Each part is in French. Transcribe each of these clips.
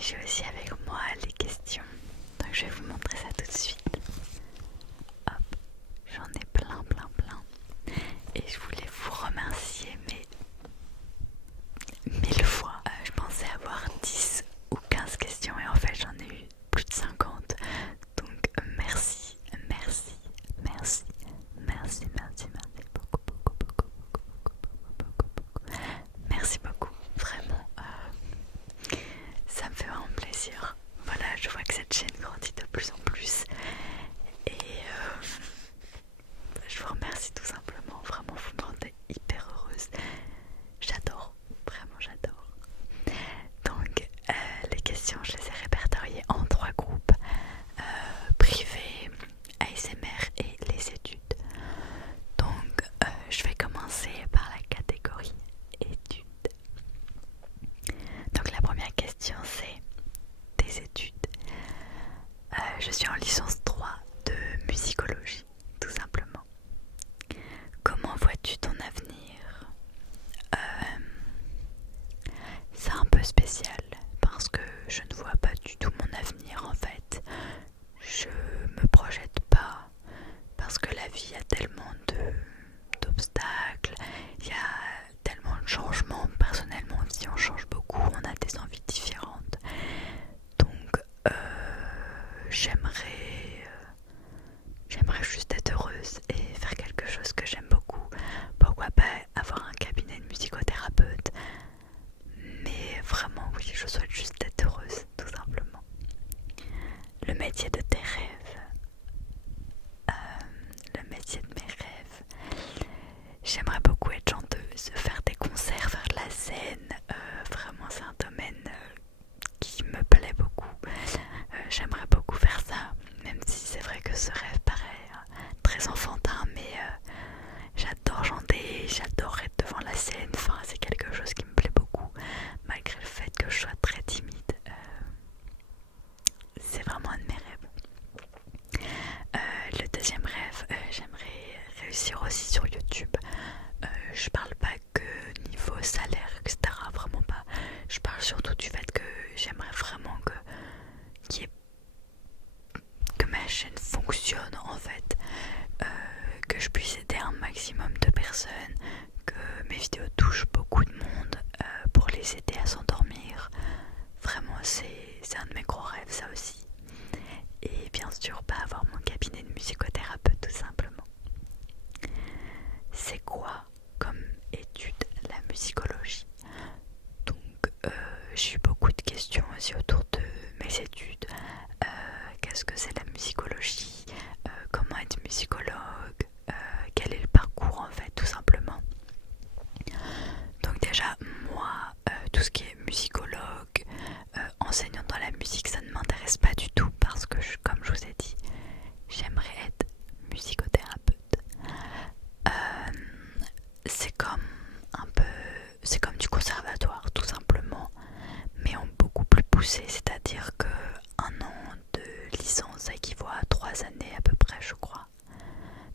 j'ai aussi avec moi les questions. Donc je vais vous montrer ça tout de suite. Hop, j'en ai plein. Et je voulais vous remercier, mais 1000 fois. Je pensais avoir 10 ou 15 questions et en fait j'en ai eu plus de 50. Donc merci beaucoup. Merci beaucoup, vraiment. Ça me fait vraiment plaisir. Voilà, je vois que cette chaîne grandit de plus en plus. Et je vous remercie tout simplement. Vraiment, vous me rendez hyper heureuse. J'adore, vraiment j'adore. Donc, les questions, je les ai répertoriées en 3 groupes. Privé, ASMR et les études. Donc, je vais commencer par la catégorie études. Donc la première question c'est tes études. Je suis en licence 3 de musicologie, tout simplement. Comment vois-tu ton avenir? C'est un peu spécial parce que je ne vois pas du tout mon avenir en fait. Je me projette pas parce que la vie a tellement d'obstacles, il y a tellement de changements. Personnellement, si on change beaucoup, on a des envies différentes. Donc j'aimerais juste être heureuse et faire quelque chose que j'aime beaucoup. Pourquoi pas avoir un cabinet de musicothérapeute. Mais vraiment oui, je souhaite juste être heureuse, tout simplement. Le métier de tes rêves. Le métier de mes rêves. J'aimerais beaucoup être chanteuse, faire des concerts, faire de la scène. Vraiment c'est un domaine qui me plaît beaucoup. J'aimerais beaucoup faire ça, même si c'est vrai que ce rêve paraît très enfantin, mais j'adore chanter, j'adore être devant la scène. Enfin, c'est quelque chose qui me plaît beaucoup, malgré le fait que je sois très timide. C'est vraiment un de mes rêves. Le deuxième rêve, j'aimerais réussir aussi sur YouTube. Je parle pas que niveau salaire, etc. Vraiment pas. Je parle surtout du fait que j'aimerais vraiment que ma chaîne fonctionne en fait, que je puisse aider un maximum de personnes, que mes vidéos touchent beaucoup de monde pour les aider à s'endormir. Vraiment c'est un de mes gros rêves ça aussi. Et bien sûr pas avoir mon cabinet de musicothérapeute tout simplement. C'est quoi comme étude la musicologie? Donc j'ai eu beaucoup de questions aussi autour de mes études. Qu'est-ce que c'est la musicologie? Comment être musicologue? Quel est le parcours en fait tout simplement? Donc déjà moi tout ce qui est musicologue, enseignant dans la musique, ça ne m'intéresse pas du tout parce que comme je vous ai dit, j'aimerais être musicothérapeute. C'est comme c'est comme du conservatoire tout simplement, mais en beaucoup plus poussé, c'est-à-dire que un an de licence équivaut à 3 années à peu près, je crois,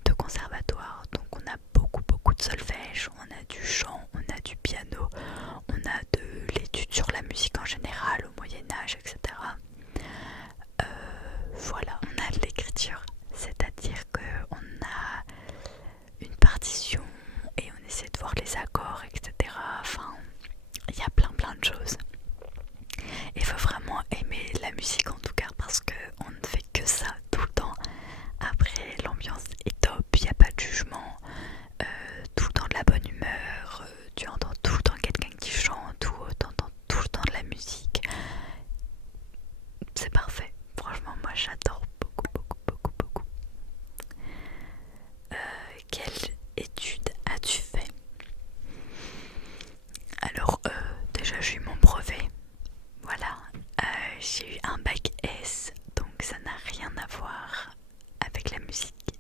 de conservatoire. Donc on a beaucoup de solfège, on a du chant, on a du piano, on a de l'étude sur la musique en général au Moyen-Âge, etc. Voilà, on a de l'écriture, c'est-à-dire qu'on a une partition et on essaie de voir les accords, etc. Enfin, il y a plein de choses. Il faut vraiment aimer la musique en tout cas parce qu'on ne fait que ça tout le temps. Après, l'ambiance est top, il n'y a pas de jugement, tout le temps de la bonne humeur, tu entends tout le temps quelqu'un qui chante ou t'entends tout le temps de la musique. C'est parfait, franchement moi j'adore beaucoup. Quelle étude as-tu fait? Alors déjà j'ai eu mon brevet, voilà, j'ai eu un bac S, donc ça n'a rien à voir avec la musique.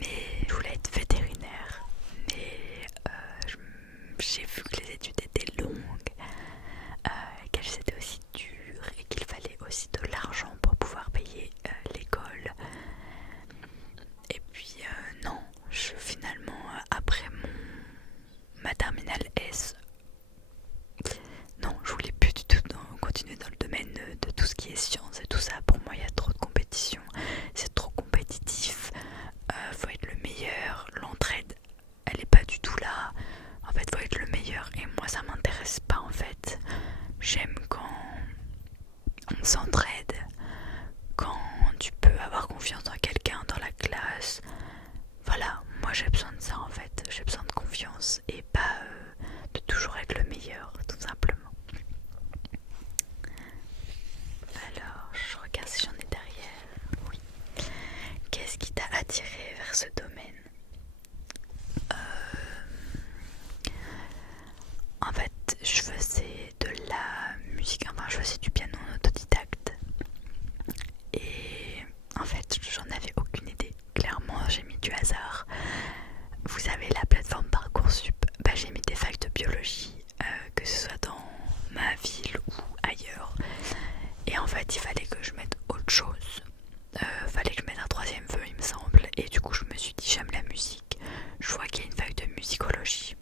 Mais je voulais être vétérinaire, mais j'ai vu que les études étaient longues, qu'elles étaient aussi dures et qu'il fallait aussi de l'argent pour pouvoir payer l'école. Et puis non, finalement après ma terminale S, non, je voulais plus du tout continuer dans le qui est sciences et tout ça, pour moi il y a trop de compétition, c'est trop compétitif, faut être le meilleur, l'entraide elle est pas du tout là, en fait faut être le meilleur et moi ça m'intéresse pas en fait. J'aime quand on s'entraide, quand tu peux avoir confiance en quelqu'un dans la classe. Voilà, moi j'ai besoin de ça en fait, j'ai besoin de confiance et pas de toujours être le meilleur, tout simplement. Alors, je regarde si j'en ai derrière. Oui. Qu'est-ce qui t'a attiré vers ce domaine? En fait, je faisais de la musique, enfin je faisais du piano en autodidacte. Et en fait, j'en avais aucune idée. Clairement, j'ai mis du hasard. Vous savez, la plateforme Parcoursup, j'ai mis des facs de biologie, que ce soit dans ma ville ou ailleurs. Et en fait, il fallait que je mette autre chose. Fallait que je mette un troisième vœu, il me semble. Et du coup, je me suis dit, j'aime la musique. Je vois qu'il y a une fac de musicologie.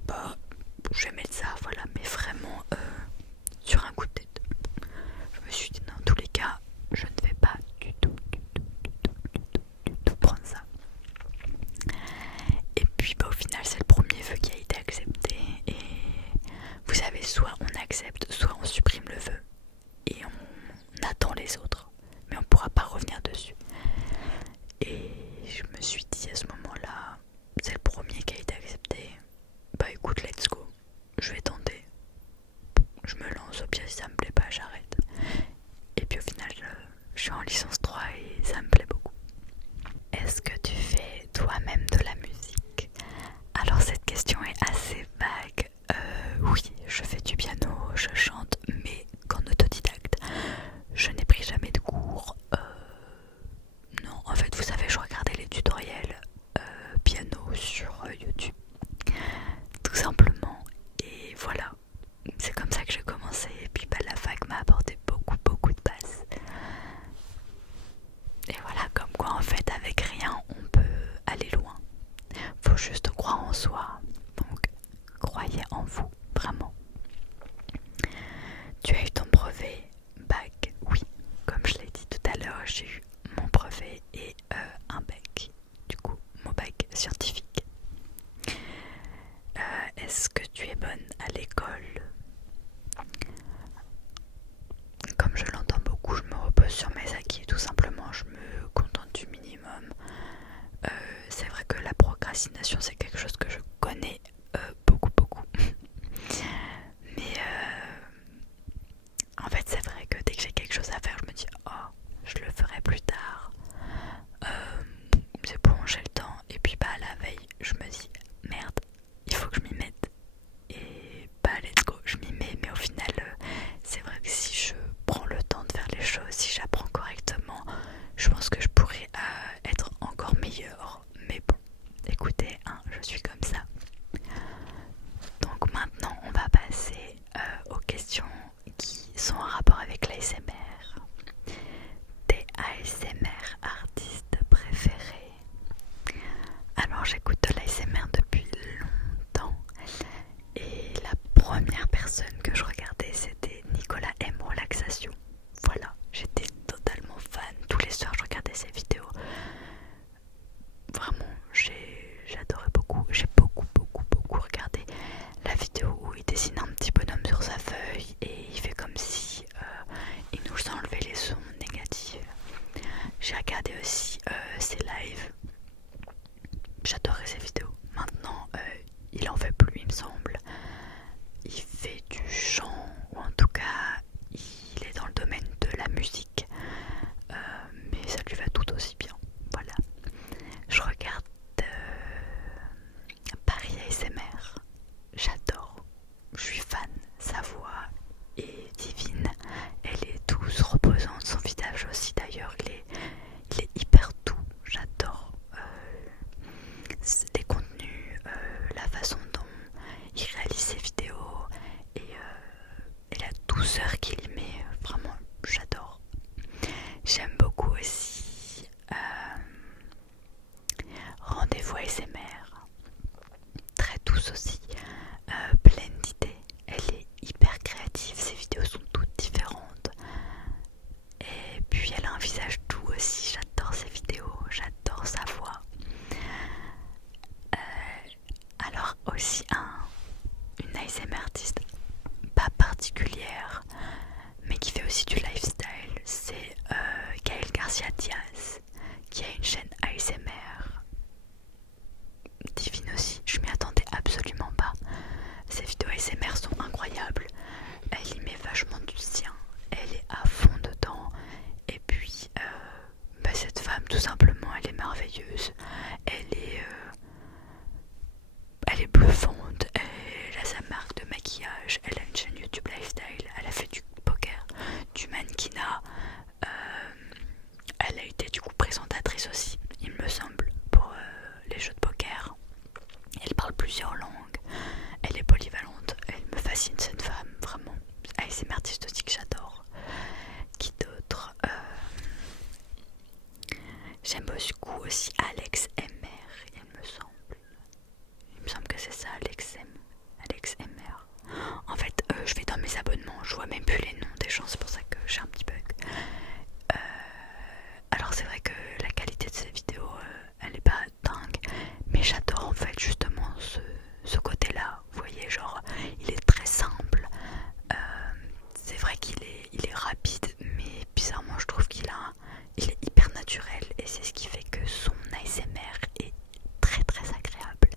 Je vais mettre ça, voilà. Mais vraiment, sur un coup de tête. Je me suis dit, dans tous les cas, je ne vais pas du tout prendre ça. Et puis au final c'est le premier vœu qui a été accepté. Et vous savez, soit on accepte, soit on supprime le vœu. Et on attend les autres. Mais on ne pourra pas revenir dessus. Et je me suis dit à ce moment-là, c'est le premier qui a été accepté. Écoute, let's go. Je vais tenter. Je me lance, au pire si ça me plaît pas, j'arrête. Et puis au final, je suis en licence 3 et ça me plaît beaucoup. Est-ce que tu fais toi-même de la musique? Alors cette question est assez vague. Oui, je fais du piano, je chante, mais qu'en autodidacte. Je n'ai pris jamais de cours. Non, en fait, vous savez, je regardais les tutoriels piano sur YouTube. Tout simplement. Et voilà. C'est comme ça que j'ai commencé. Et puis la fac m'a apporté beaucoup de bases. Et voilà, comme quoi en fait avec rien on peut aller loin. Faut juste croire en soi. Donc croyez en vous, vraiment. Tu as eu ton brevet bac? Oui, comme je l'ai dit tout à l'heure, j'ai eu mon brevet et un bac. Du coup, mon bac scientifique. Est-ce que tu es bonne à l'école? Comme je l'entends beaucoup, je me repose sur mes acquis, tout simplement, je me contente du minimum. C'est vrai que la procrastination, c'est quelque chose que je connais beaucoup. Mais en fait, c'est vrai que dès que j'ai quelque chose à faire, je me dis « Oh, je le ferai plus tard. C'est bon, j'ai le temps. » Et puis la veille, je me dis « Merde, il faut que je m'y mette. » Et let's go, je m'y mets. Mais au final, c'est vrai que si je prends le temps de faire les choses, si j'apprends correctement, je pense que je pourrais être encore meilleure. Mais bon, écoutez, je du lifestyle, c'est Gaël Garcia Diaz qui a une chaîne ASMR divine aussi, je m'y attendais absolument pas. Ses vidéos ASMR sont incroyables, elle y met vachement du sien, elle est à fond dedans et puis cette femme tout simplement elle est merveilleuse, elle est bluffante, elle a sa marque de maquillage, elle a une chaîne YouTube lifestyle, elle a fait du poker, du mannequinat, elle a été du coup présentatrice aussi, il me semble, pour les jeux de poker. Elle parle plusieurs langues, elle est polyvalente, elle me fascine cette femme, vraiment. ASMR artiste aussi que j'adore. Qui d'autre J'aime beaucoup aussi Alex MR, il me semble. Il me semble que c'est ça, Alex MR. En fait, je vais dans mes abonnements, je vois même plus les noms des gens, c'est pour ça que j'ai un petit bug. Alors c'est vrai que la qualité de ces vidéos, elle est pas dingue, mais j'adore en fait justement ce côté-là. Vous voyez, genre, il est très simple. C'est vrai il est rapide, mais bizarrement je trouve il est hyper naturel et c'est ce qui fait que son ASMR est très très agréable.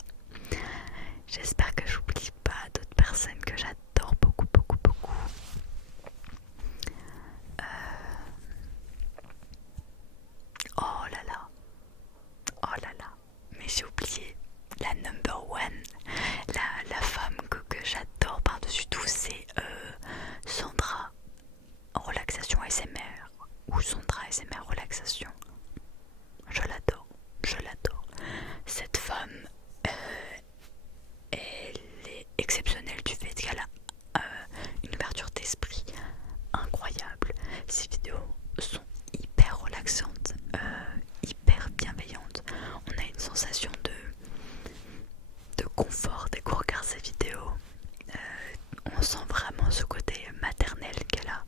J'espère que j'oublie pas d'autres personnes que j'adore beaucoup. Oh là là, mais j'ai oublié la number one, la femme que j'adore par-dessus tout, c'est Sandra Relaxation ASMR ou Sandra ASMR Relaxation. Je l'adore. Cette femme, elle est exceptionnelle du fait qu'elle a une ouverture d'esprit incroyable. Ses vidéos sont hyper relaxantes, hyper bienveillantes. On a une sensation de confort dès qu'on regarde ses vidéos. On sent vraiment ce côté maternel qu'elle a.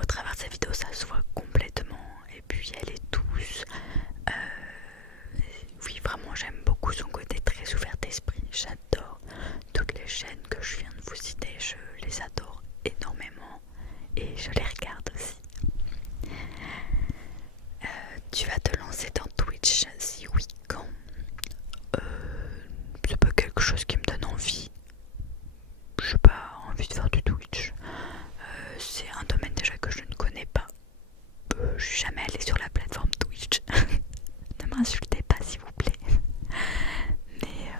Au travers de ses vidéos, ça se voit complètement. Et puis elle est douce. Oui, vraiment, j'aime beaucoup son côté très ouvert d'esprit. J'adore toutes les chaînes que je viens de vous citer. Je les adore énormément. Et je les regarde aussi. Tu vas te lancer dans Twitch? Si oui, quand? C'est pas quelque chose qui me donne envie. J'ai pas envie de faire du Twitch. C'est un domaine déjà que je ne connais pas. Je suis jamais allée sur la plateforme Twitch. Ne m'insultez pas s'il vous plaît. Mais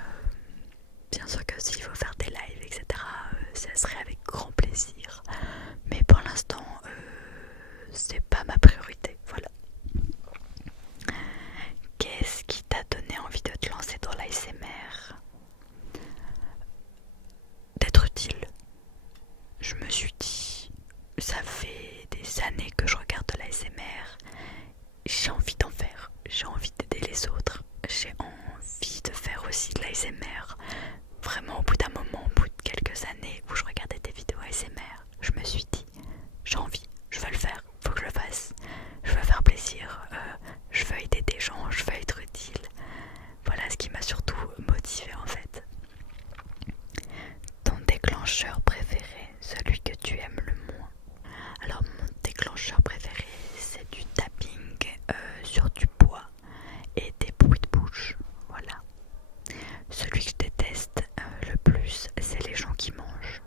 bien sûr que s'il faut faire des lives, etc., ça serait avec grand plaisir. Mais pour l'instant, c'est pas ma priorité. Voilà. Qu'est-ce qui t'a donné envie de te lancer dans l'ASMR? D'être utile. Je me suis dit, ça fait des années que je regarde de l'ASMR, j'ai envie d'en faire, j'ai envie d'aider les autres, j'ai envie de faire aussi de l'ASMR. Vraiment au bout d'un moment, au bout de quelques années où je regardais des vidéos ASMR, je me suis dit, j'ai envie, je veux le faire, faut que je le fasse, je veux faire plaisir, je veux aider des gens, je veux être utile. Voilà ce qui m'a surtout motivée en fait. Ton déclencheur préféré, celui que tu aimes le moins? Alors mon déclencheur préféré c'est du tapping sur du bois et des bruits de bouche, voilà. Celui que je déteste le plus c'est les gens qui mangent.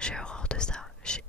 J'ai horreur de ça, j'ai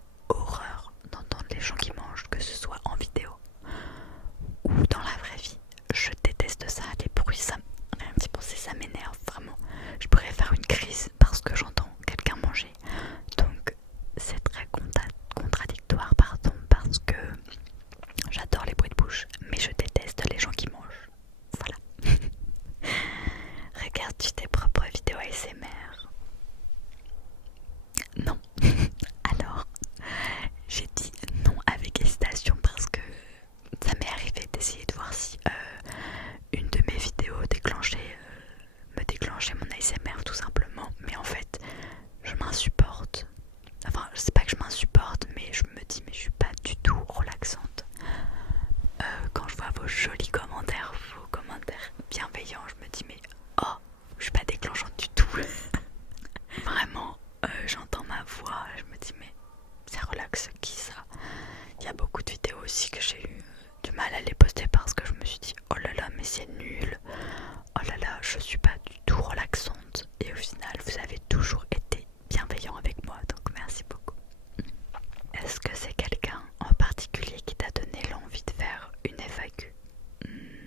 que c'est quelqu'un en particulier qui t'a donné l'envie de faire une FAQ?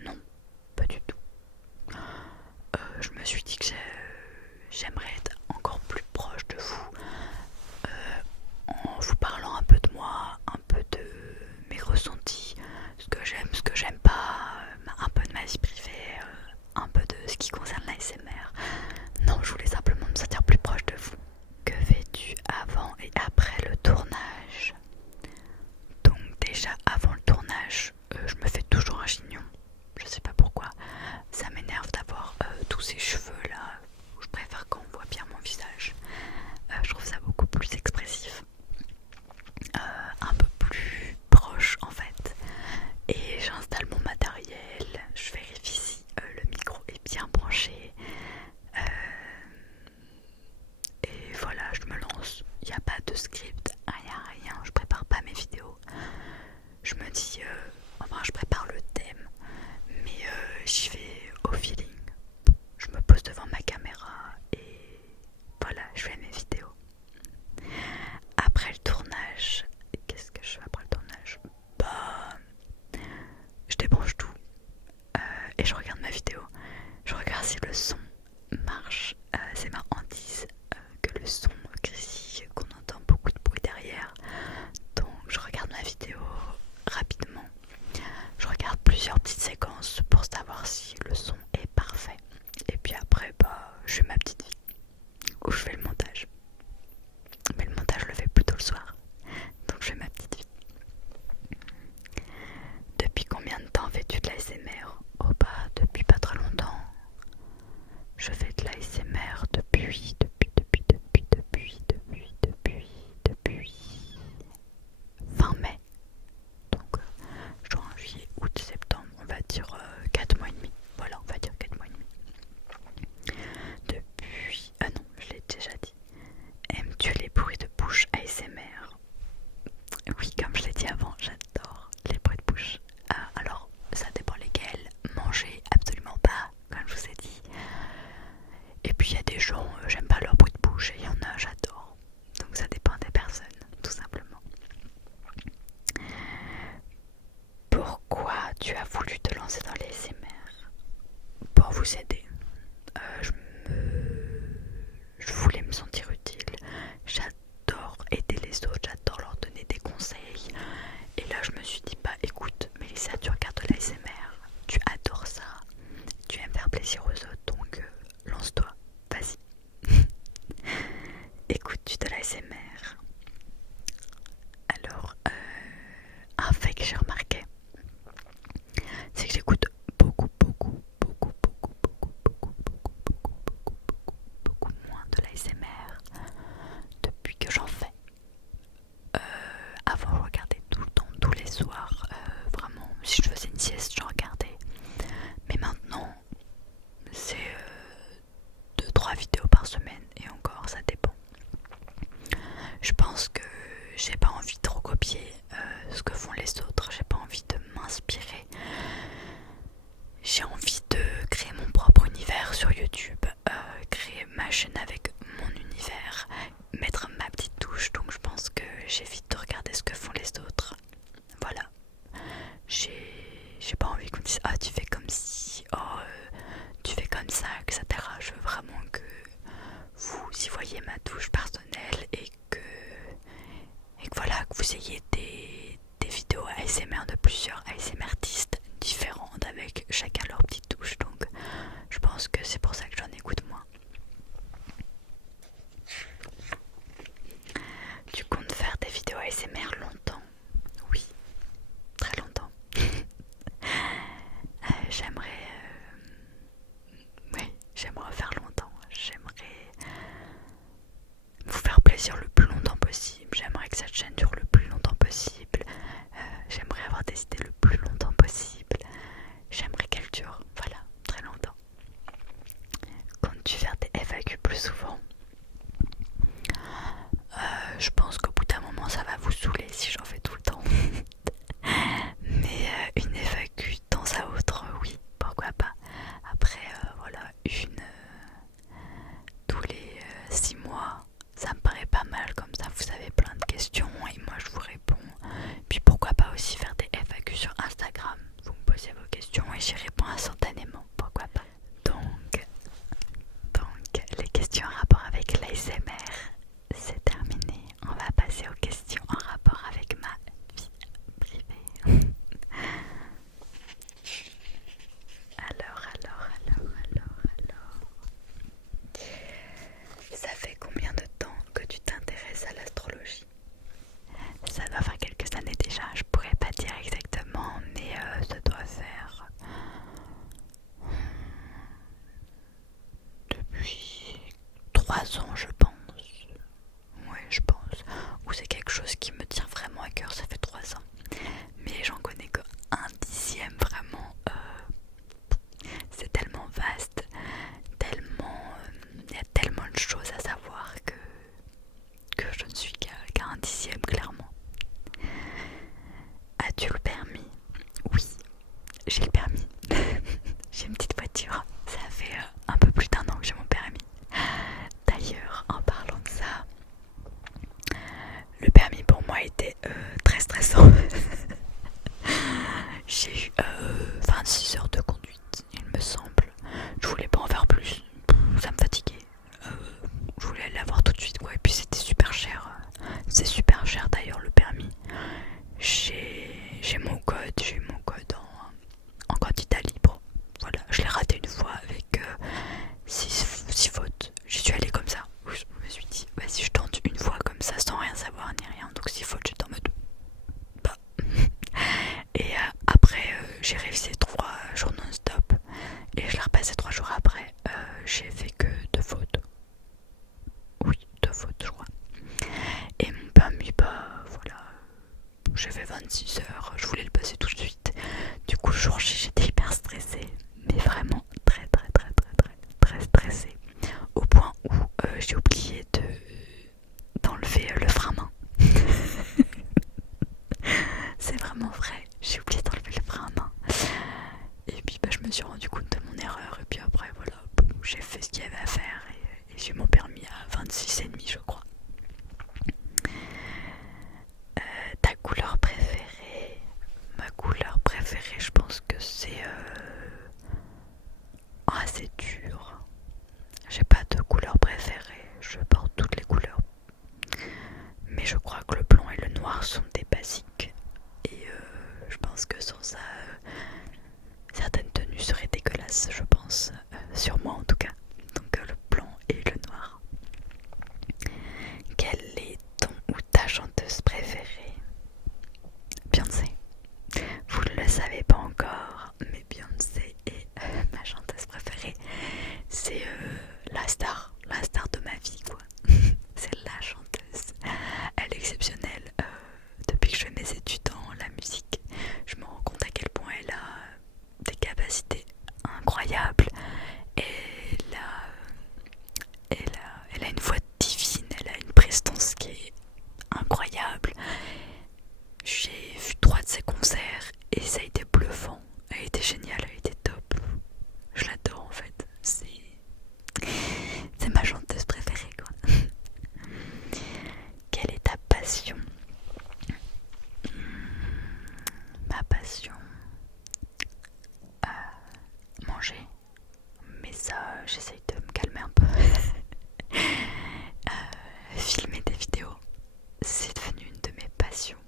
Non, pas du tout. Je me suis dit que j'aimerais être encore plus proche de vous en vous parlant un peu de moi, un peu de mes ressentis, ce que j'aime pas, un peu de ma vie privée, un peu de ce qui concerne l'ASMR. Non, je voulais simplement me sentir plus proche de vous. Que fais-tu avant et après le tournage? Donc déjà avant le tournage, je me fais toujours un chignon. Je sais pas pourquoi. Ça m'énerve d'avoir tous ces cheveux là. Je préfère quand on voit bien mon visage. Je trouve ça beaucoup plus expressif. Un peu plus proche en fait. Et j'installe mon matériel. Je vérifie si le micro est bien branché. Et voilà, je me lance. Il n'y a pas de script, rien. Je prépare pas mes vidéos. Je me dis, enfin je prépare le thème, mais j'y vais au feeling. Je me pose devant ma caméra et voilà, je fais mes vidéos. Après le tournage, qu'est-ce que je fais après le tournage? Bah, je débranche tout et je regarde ma vidéo. Je regarde si le son marche. C'est ma hantise que le son grésille, qu'on entend beaucoup de bruit derrière. Donc je regarde ma vidéo rapidement. Je regarde plusieurs petites séquences pour savoir si le son est parfait. Et puis après, bah, je fais ma petite vie où je fais le montage. Mais le montage, je le fais plutôt le soir. Donc je fais ma petite vie. Depuis combien de temps fais-tu de l'ASMR? Oh bah, depuis pas très longtemps. Je fais de l'ASMR depuis fin mai. Donc juin, juillet, août, septembre, on va dire 4 mois et demi. Voilà, on va dire 4 mois et demi. Depuis... Ah non, je l'ai déjà dit. Aimes-tu les bruits de bouche ASMR? Oui, comme je l'ai dit avant, j'adore les bruits de bouche. Alors, ça dépend lesquels. Manger, absolument pas, comme je vous ai dit. Et puis il y a des gens, j'aime pas leur bruit de bouche, et il y en a, j'adore. Donc ça dépend des personnes, tout simplement. Pourquoi tu as voulu te lancer dans les ASMR? Pour vous aider. Je voulais me sentir utile. J'adore aider les autres, j'adore leur donner des conseils. Et là je me suis dit, bah écoute Mélissa, tu regardes de l'ASMR, tu adores ça, tu aimes faire plaisir aux autres, donc lance-toi, vas-y. Écoute-tu de l'ASMR? Alors, un fait que j'ai remarqué, c'est que j'écoute beaucoup moins de l'ASMR depuis que j'en fais. Avant, je regardais tout le temps, tous les soirs, vraiment, si je faisais une sieste, je regardais. Mais maintenant, c'est 2-3 vidéos par semaine, et encore, ça dépend. Je pense que j'ai pas envie de recopier ce que font les autres, j'ai pas envie de m'inspirer. J'ai envie de créer mon propre univers sur YouTube, créer ma chaîne avec mon univers, mettre ma petite touche. Donc je pense que j'évite de regarder ce que font les autres. Voilà. J'ai pas envie qu'on dise ah tu fais comme ci, tu fais comme ça, etc. Je veux vraiment que vous y voyez ma touche personnelle et que voilà, que vous ayez des vidéos ASMR de plusieurs ASMR artistes différentes avec chacun leur petite touche. Donc je pense que c'est pour ça que j'en écoute moins. Tu comptes faire des vidéos ASMR longtemps? Oui, très longtemps. J'aimerais faire longtemps. J'aimerais vous faire plaisir le plus longtemps possible. J'aimerais que cette chaîne dure le plus longtemps possible. J'aimerais avoir des idées le plus longtemps possible. J'aimerais qu'elle dure 6 heures de conduite, il me semble. Je voulais pas en faire plus, ça me fatiguait. Je voulais aller la voir tout de suite quoi. Et puis c'était super cher. C'est super cher d'ailleurs le permis. J'ai mon code, j'ai eu mon code en candidat libre. Voilà, je l'ai raté une fois avec 6 fautes. J'y suis allée comme ça. Je me suis dit, vas-y, je tente une fois comme ça sans rien savoir ni rien. Donc 6 fautes, j'étais en mode bah. Et après, j'ai révisé 3 jours non-stop. Et je l'ai repassé 3 jours après. J'ai fait que 2 fautes. Oui, 2 fautes, je crois. Et mon permis, bah voilà. J'ai fait 26 heures. Je voulais le passer tout de suite. Du coup, le jour J, j'étais hyper stressée. Mais vraiment très stressée. Au point où j'ai oublié d'enlever le frein à main. C'est vraiment vrai, j'ai oublié d'enlever le frein à main. Et puis bah, je me suis rendu compte de mon erreur. Et puis après voilà, j'ai fait ce qu'il y avait à faire. Et j'ai eu mon permis à 26,5 je crois. Ta couleur préférée? Ma couleur préférée, je pense que c'est... Ah, c'est dur. J'ai pas de couleur préférée, je porte toutes les couleurs. Mais je crois que le blanc et le noir sont des basiques. Et je pense que sans ça, certaines tenues seraient dégueulasses, je pense. Sur moi en tout cas. Donc le blanc et le noir. Quel est ton ou ta chanteuse préférée? Beyoncé. Vous ne le savez pas encore, mais Beyoncé est ma chanteuse préférée. C'est la star de ma vie quoi. C'est la chanteuse. Elle est exceptionnelle. Depuis que je fais mes études en la musique, je me rends compte à quel point elle a des capacités incroyables. Elle a une voix divine, elle a une prestance qui est incroyable. J'ai vu 3 de ses concerts et ça a été bluffant. Elle était géniale, elle était top. Je l'adore en fait. C'est ma chanteuse préférée quoi. Quelle est ta passion? Ma passion, manger. Mais ça, j'essaye de me calmer un peu. Filmer des vidéos, c'est devenu une de mes passions.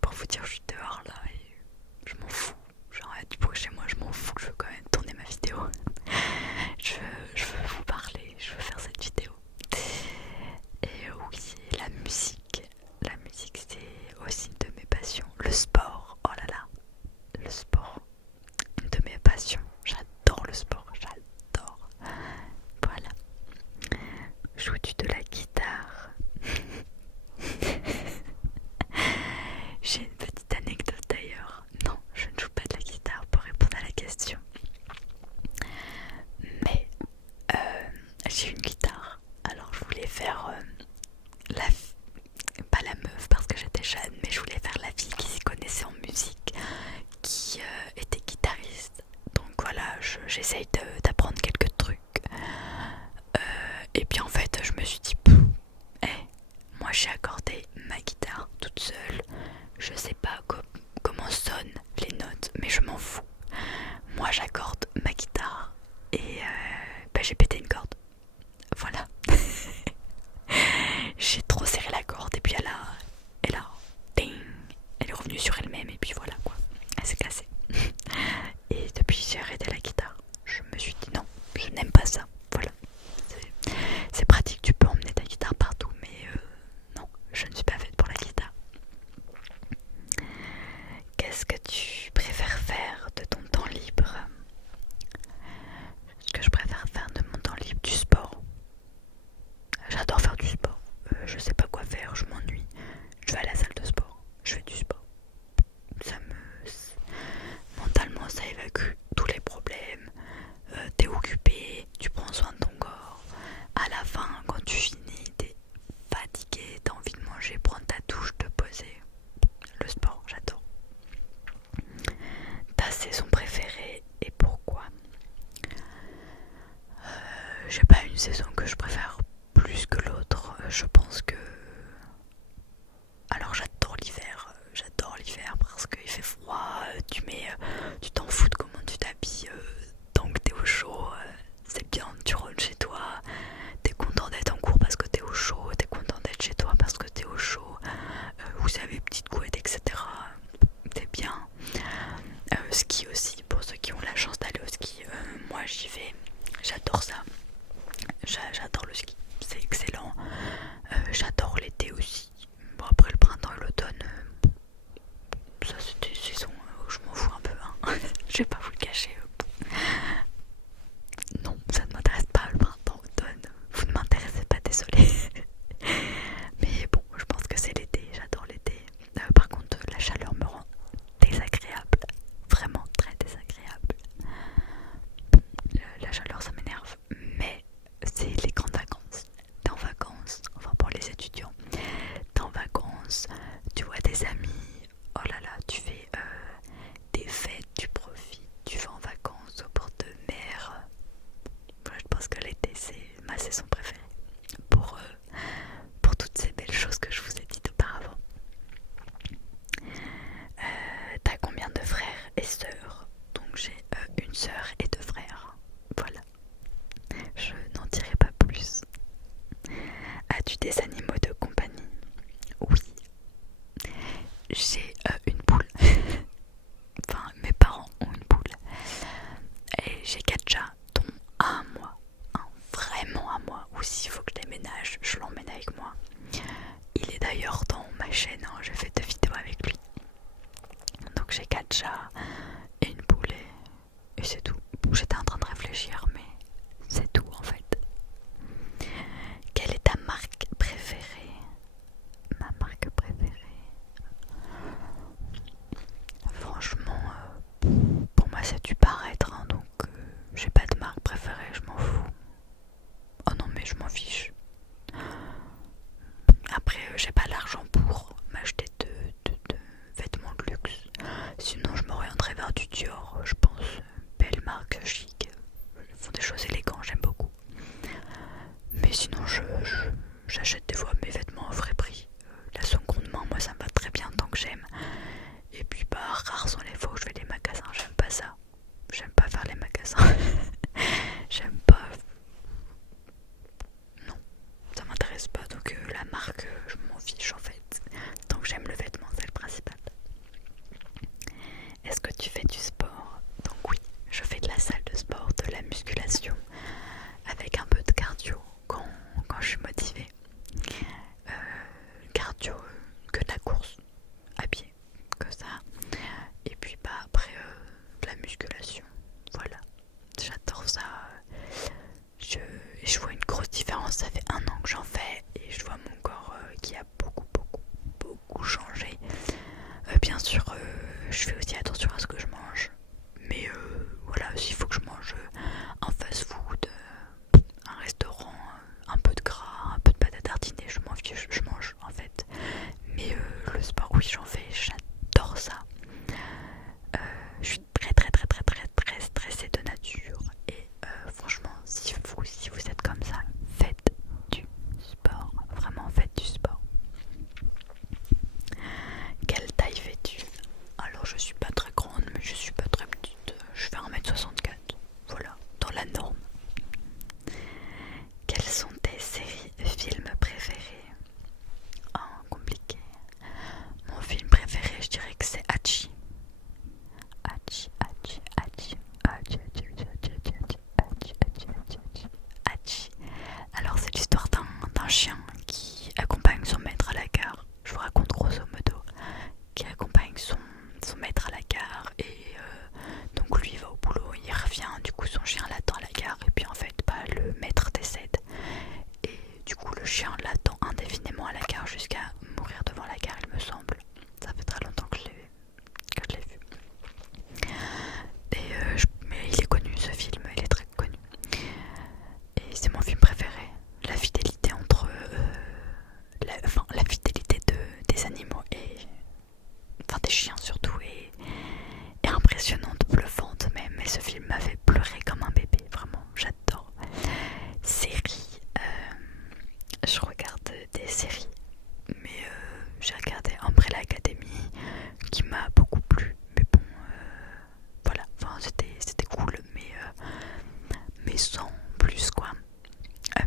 Pour vous dire, je suis dehors là et je m'en fous. Genre, du bruit chez moi, je m'en fous. Je veux quand même tourner ma vidéo. Je veux vous parler, je veux faire cette vidéo. Et oui, la musique. La musique, c'est aussi une de mes passions. Le sport, oh là là. Le sport, une de mes passions. J'adore le sport, j'adore. Voilà. Joues-tu de la guitare? J'ai une petite anecdote d'ailleurs. Non, je ne joue pas de la guitare pour répondre à la question. Mais j'ai une guitare. Alors je voulais faire pas la meuf parce que j'étais jeune, mais je voulais faire la fille qui s'y connaissait en musique, qui était guitariste. Donc voilà, j'essaye d'apprendre quelques trucs. Et puis en fait, je me suis dit, moi j'ai accordé ma guitare toute seule. Je sais pas comment sonnent les notes, mais je m'en fous. Moi j'accorde ma guitare et j'ai pété une corde. Voilà. J'ai trop serré la corde et puis ding, elle est revenue sur elle-même et puis voilà quoi. Elle s'est cassée. Et depuis j'ai arrêté la guitare. Je me suis dit non, je n'aime pas ça. Voilà. C'est pratique, tu peux emmener ta guitare partout, mais non, je ne suis pas faite pour la guitare. Qu'est-ce que tu préfères faire de ton temps libre? Ce que je préfère faire de mon temps libre, du sport. J'adore faire du sport. Je sais pas quoi faire, je m'ennuie. Je vais à la salle de sport, je fais du sport. Mentalement, ça évacue tous les problèmes. T'es occupé, tu prends soin de ton corps. À la fin, quand tu finis, t'es fatigué, t'as envie de manger, prendre ta douche, te poser. Le sport, j'adore. sœurs. Donc j'ai une sœur et 2 frères. Voilà. Je n'en dirai pas plus. As-tu des animaux de compagnie? Oui. J'ai une poule. Enfin, mes parents ont une poule. Et j'ai 4 chats, dont un à moi. Un vraiment à moi. Ou s'il faut que je déménage, je l'emmène avec moi. Il est d'ailleurs dans ma chaîne, hein, j'ai fait 2 vidéos avec lui. Donc j'ai 4 chats et une poule et c'est tout. J'étais en train de réfléchir mais c'est tout en fait. Quelle est ta marque préférée? Ma marque préférée? Franchement, pour moi c'est du paraître, hein, donc j'ai pas de marque préférée, je m'en fous. Oh non mais je m'en fiche. Après j'ai pas l'argent pour m'acheter de vêtements de luxe. Sinon je m'orienterais vers du Dior, je pense. Belle marque, chic. Ils font des choses élégantes, j'aime beaucoup. Mais sinon j'achète des fois mes vêtements au vrai prix. La seconde main, moi ça me va très bien tant que j'aime. Et puis bah rares sont les fois où je fais des magasins, j'aime pas ça. J'aime pas faire les magasins. J'aime pas. Non, ça m'intéresse pas. Donc la marque, je m'en fiche en fait. Tant que j'aime le vêtement, c'est le principal. Est-ce que tu fais du sport? Donc oui, je fais de la salle de sport, de la musculation, avec un peu de cardio quand je suis motivée. Cardio, que de la course à pied, que ça. Et puis bah après de la musculation. Voilà, j'adore ça. Je vois une grosse différence, ça fait 1 an que j'en fais et je vois mon corps qui a beaucoup changé. Bien sûr, je fais aussi attention à ce que je mange, mais voilà, s'il faut que je mange un fast-food, un restaurant, un peu de gras, un peu de pâte à tartiner, je m'en fiche, je mange en fait. Mais le sport, oui, j'en fais, j'adore ça. Je suis très stressée de nature et franchement, si vous êtes comme ça, faites du sport, vraiment faites du sport. Quelle taille fais-tu? Alors je suis pas très grande mais je suis pas très petite, je fais 1m64, voilà, dans la norme. Quelles sont tes séries de films préférés? Oh, compliqué. Mon film préféré, je dirais que c'est Hachi. Hachi. Alors c'est l'histoire d'un chien qui accompagne son maître à la gare. Je vous raconte grosso modo. Qui accompagne son maître à la gare et donc lui il va au boulot, il revient, du coup son chien l'attend à la gare et puis en fait bah, le maître décède et du coup le chien l'attend indéfiniment à la gare jusqu'à mourir devant la gare il me semble. Ça fait très longtemps que je l'ai vu. Et mais il est connu ce film, il est très connu. Et c'est mon film préféré. La fidélité entre la fidélité des animaux et enfin des chiens surtout est impressionnante, bluffante même. Mais ce film m'a fait pleurer comme un bébé, vraiment, j'adore. Série, je regarde des séries, mais j'ai regardé Umbrella Academy qui m'a beaucoup plu. Mais bon, voilà, enfin c'était cool, mais sans plus quoi.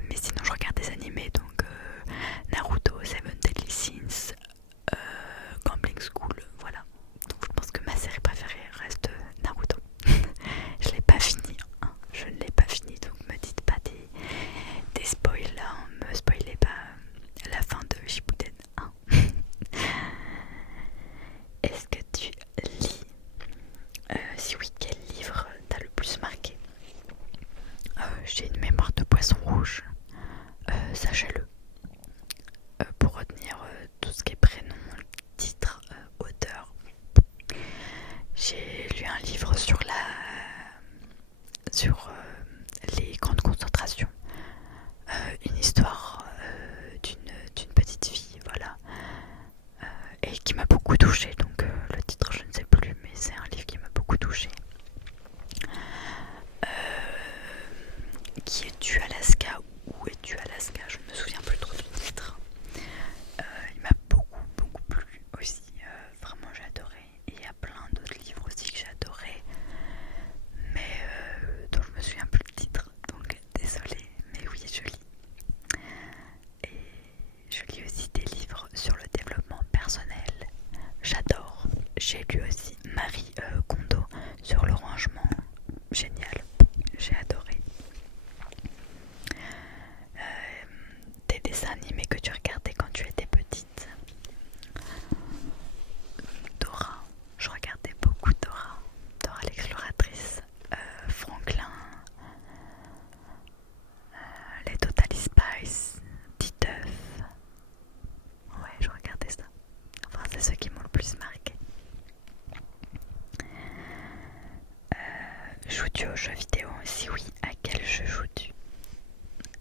Mais sinon je regarde des animés, donc Naruto, Seven Deadly Sins, Gambling School, voilà. Donc je pense que ma série préférée reste Naruto. Je l'ai pas fini, hein. Je ne l'ai pas fini, donc me dites pas des spoils, hein. Me spoilez pas la fin de Shippuden, hein. Est-ce que tu lis? Si oui, quel livre t'a le plus marqué? J'ai une mémoire de poisson rouge, sachez-le. Pour retenir tout ce qui est prénom, titre, auteur. J'ai lu un livre sur les grandes concentrations, une histoire d'une petite fille, voilà, et qui m'a beaucoup touchée. Donc le titre je ne sais plus, mais c'est un livre qui m'a beaucoup touchée. Qui es-tu Alaska? Où es-tu Alaska? Je ne me souviens plus trop du titre. Il m'a beaucoup plu aussi, vraiment j'ai adoré. Et il y a plein d'autres livres aussi que j'ai adoré. j'ai lu aussi Marie Kondo sur le rangement. Génial, j'ai adoré. Des dessins animés que tu regardais quand tu étais petite. Dora, je regardais beaucoup Dora. Dora l'exploratrice, Franklin, les Totally Spies, Titeuf. Ouais, je regardais ça. Enfin, c'est ceux qui m'ont le plus marqué. Joues-tu aux jeux vidéo? Si oui, à quel jeu joues-tu?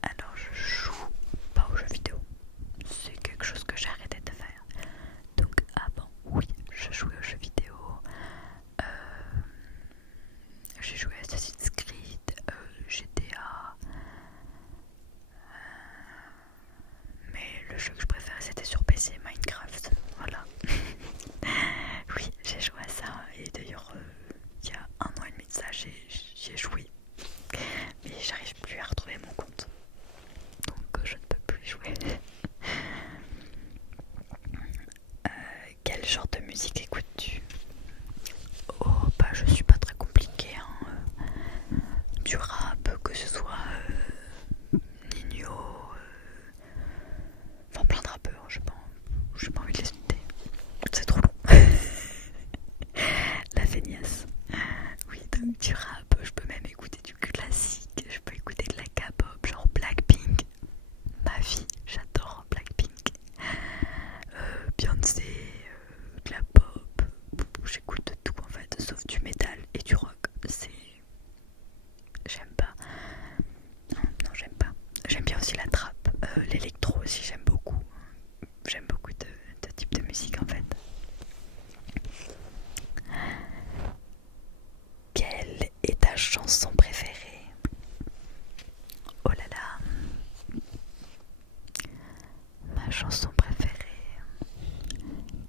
Alors, je joue pas aux jeux vidéo. C'est quelque chose que j'ai arrêté de faire. Donc avant, oui, je jouais aux jeux vidéo. J'ai joué à Assassin's Creed, GTA. Mais le jeu que je préférais c'était sur PC, Minecraft. Voilà. Oui, j'ai joué à ça. Et d'ailleurs, il y a 1 an et demi de ça, j'y ai joué. Mais j'arrive plus à retrouver mon compte. Donc je ne peux plus jouer. Quel genre de musique écoutes-tu? Oh, bah je suis pas très compliquée, hein. Du rap, que ce soit Nino, enfin plein de rappeurs, j'ai pas envie de les citer. C'est trop long. La feignasse. Oui, donc du rap, je peux même écouter du classique, je peux écouter de la K-pop, genre Blackpink. Ma vie, j'adore Blackpink. Beyoncé, de la pop, j'écoute de tout en fait, sauf du métal et du rock. J'aime pas. Non, j'aime pas. J'aime bien aussi la trappe, l'électro aussi, j'aime beaucoup. J'aime beaucoup de types de musique en fait. Quelle est ta chanson préférée? Oh là là. Ma chanson préférée.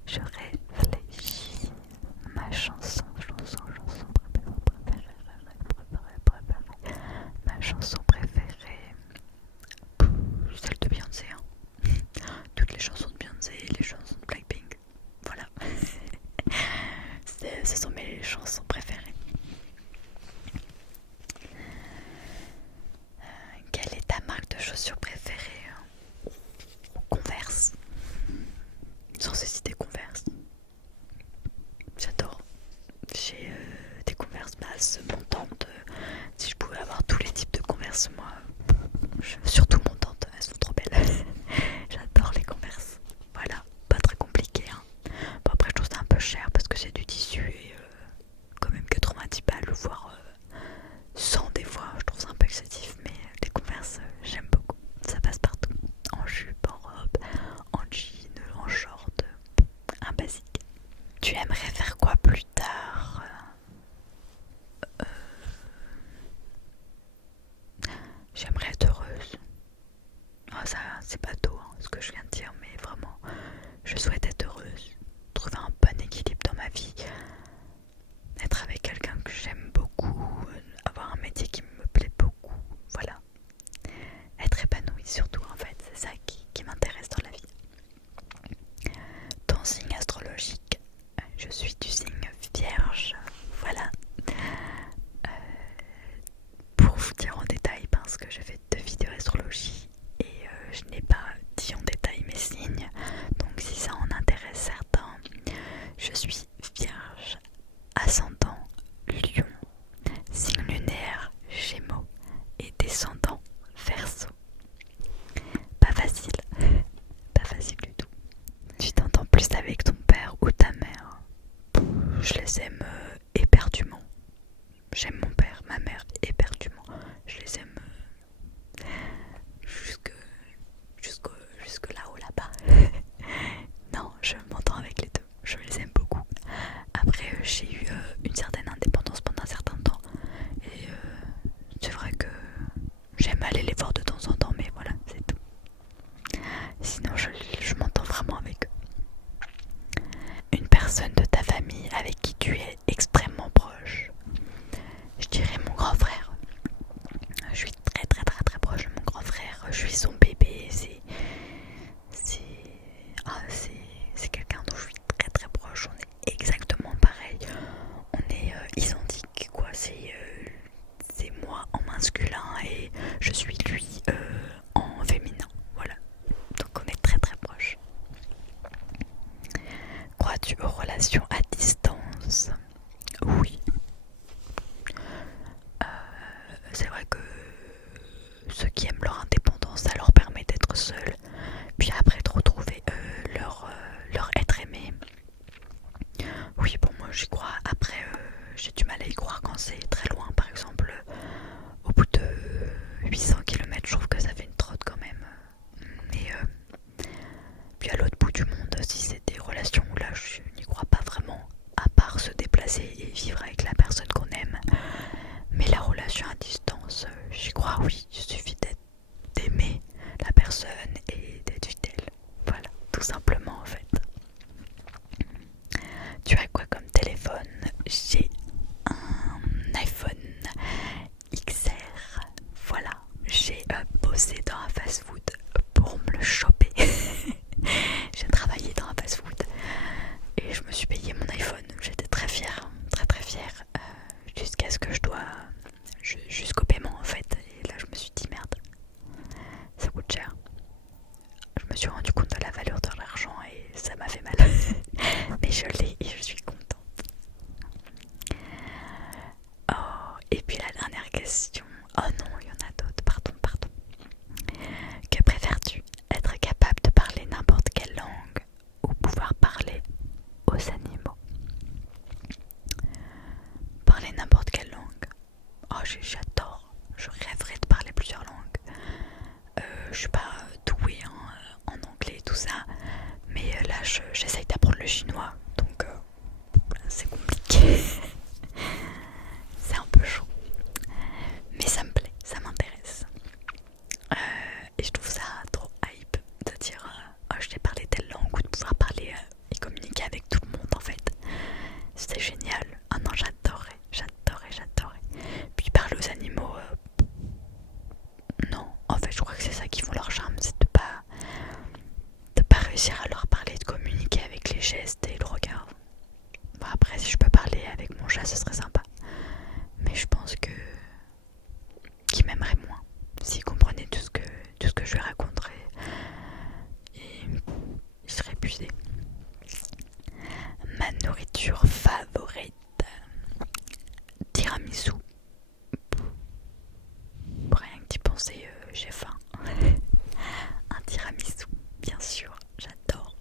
Je réfléchis. Ma chanson préférée. Ma chanson préférée. Celle de Beyoncé. Hein. Toutes les chansons de Beyoncé et les chansons de Blackpink. Voilà. Ce sont mes chansons préférées. Quelle est ta marque de chaussures préférée? Converse. Sans hésiter, Converse. J'adore. J'ai des Converse basses, montantes. Si je pouvais avoir tous les types de Converse, moi, surtout montantes, elles sont trop belles. J'adore les Converse. Voilà, pas très compliqué. Hein. Bon, après, je trouve ça un peu cher parce que c'est du tissu et quand même 90 balles, voire 100 des fois. Je trouve ça un peu excessif, mais les Converse, j'aime beaucoup. Ça passe partout. En jupe, en robe, en jean, en short, un basique. Tu aimerais faire quoi plus tard? J'aimerais être heureuse. Oh, ça, c'est pas tôt hein, ce que je viens de dire, mais vraiment, je souhaite être heureuse, trouver un bon équilibre dans ma vie, être avec quelqu'un que j'aime beaucoup, avoir un métier qui me plaît beaucoup, voilà. Être épanouie surtout en fait, c'est ça qui m'intéresse dans la vie. Ton signe astrologique, je suis du signe Vierge, voilà. Pour vous dire en détail, parce que je fais 2 vidéos astrologie et je n'ai pas dit en détail mes signes, donc si ça en intéresse certains, je suis Vierge, ascendant Lion, signe lunaire Gémeaux et descendant Verseau. Pas facile du tout. Tu t'entends plus avec ton père ou ta mère? Je les aime éperdument. J'aime mon père, ma mère éperdument. Je les aime jusque là-haut, là-bas. Non, je m'entends avec les deux. Je les aime beaucoup. Après, j'ai eu une certaine indépendance pendant un certain temps. Et c'est vrai que j'aime aller les voir de temps en temps, mais voilà, c'est tout. Sinon, je m'entends vraiment avec eux. Une personne de ta famille avec qui tu es extrêmement proche. Je dirais mon grand frère. Je suis très proche de mon grand frère. Je suis son bébé. C'est quelqu'un dont je suis très proche. On est exactement relations à distance, oui. C'est vrai que ceux qui aiment leur indépendance, ça leur permet d'être seuls, puis après de retrouver leur être aimé. Oui, bon, moi j'y crois. Après, j'ai du mal à y croire quand c'est très loin. Par exemple, au bout de 800 km, je trouve que ça fait une trotte quand même. Mais puis à l'autre bout du monde, si c'est des relations où là je n'y crois pas vraiment, à part se déplacer et vivre avec la personne qu'on aime. Mais la relation à distance, j'y crois, oui. Il suffit d'aimer la personne et d'être fidèle. Voilà, tout simplement en fait. Tu as quoi comme téléphone? J'ai un iPhone XR. Voilà, j'ai bossé dans un fast-food pour me le choper. J'ai travaillé dans un fast-food et je me suis payé mon iPhone. J'étais très fière, très très fière, jusqu'à ce que jusqu'au paiement en fait. Et là je me suis dit merde, ça coûte cher. Je me suis rendu compte de la valeur de l'argent et ça m'a fait mal. Mais je l'ai et je suis contente. Oh, et puis la dernière question. Oh non, il y en a d'autres, pardon. Que préfères-tu? Être capable de parler n'importe quelle langue ou pouvoir parler aux animaux? Parler n'importe quelle langue. Oh, j'adore. Je rêverais de parler plusieurs langues. Je suis pas douée en anglais et tout ça, mais là j'essaye d'apprendre le chinois, donc c'est compliqué. C'est un peu chaud, mais ça me plaît, ça m'intéresse. Et je trouve ça trop hype de dire oh, je t'ai parlé telle langue, ou de pouvoir parler et communiquer avec tout le monde en fait. C'est génial. Ah non, j'adorerais. Puis parler aux animaux, non, en fait je crois que c'est ça qui font leur charme, c'est de pas réussir à leur parler, de communiquer avec les gestes et le regard. Bon, après si je peux parler avec mon chat ce serait sympa, mais je pense que qu'il m'aimerait moins s'il comprenait tout ce que je lui raconterais et il serait épuisé. Ma nourriture favorite, tiramisu. Rien que d'y penser, j'ai faim. Un tiramisu, bien sûr, j'adore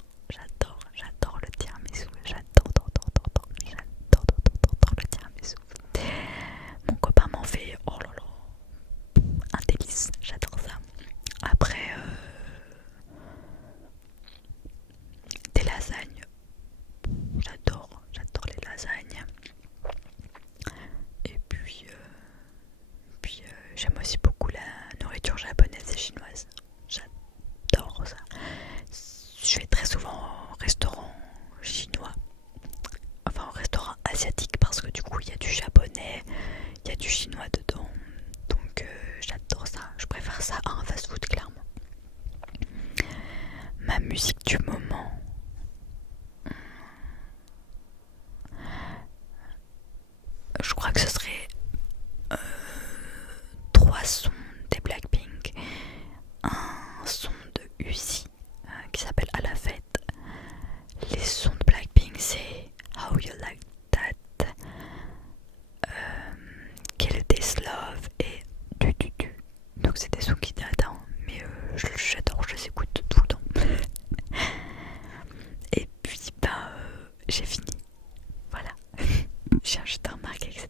le tiramisu, j'adore le tiramisu. Mon copain m'en fait, oh là là, un délice, j'adore ça. Après, des lasagnes, j'adore les lasagnes. Et puis j'aime aussi beaucoup la nourriture japonaise et chinoise. J'adore ça. Je vais très souvent au restaurant chinois, enfin au restaurant asiatique, parce que du coup il y a du japonais, il y a du chinois dedans. Donc j'adore ça. Je préfère ça à un fast-food clairement. Ma musique du moment. Je crois que ce serait 3 sons des Blackpink, un son de Uzi qui s'appelle À la fête. Les sons de Blackpink c'est How You Like That, Kill This Love et Du. Donc c'est des sons qui datent, hein, mais j'adore, je les écoute tout le temps. Et puis j'ai fini. Voilà. J'ai acheté un marque, etc.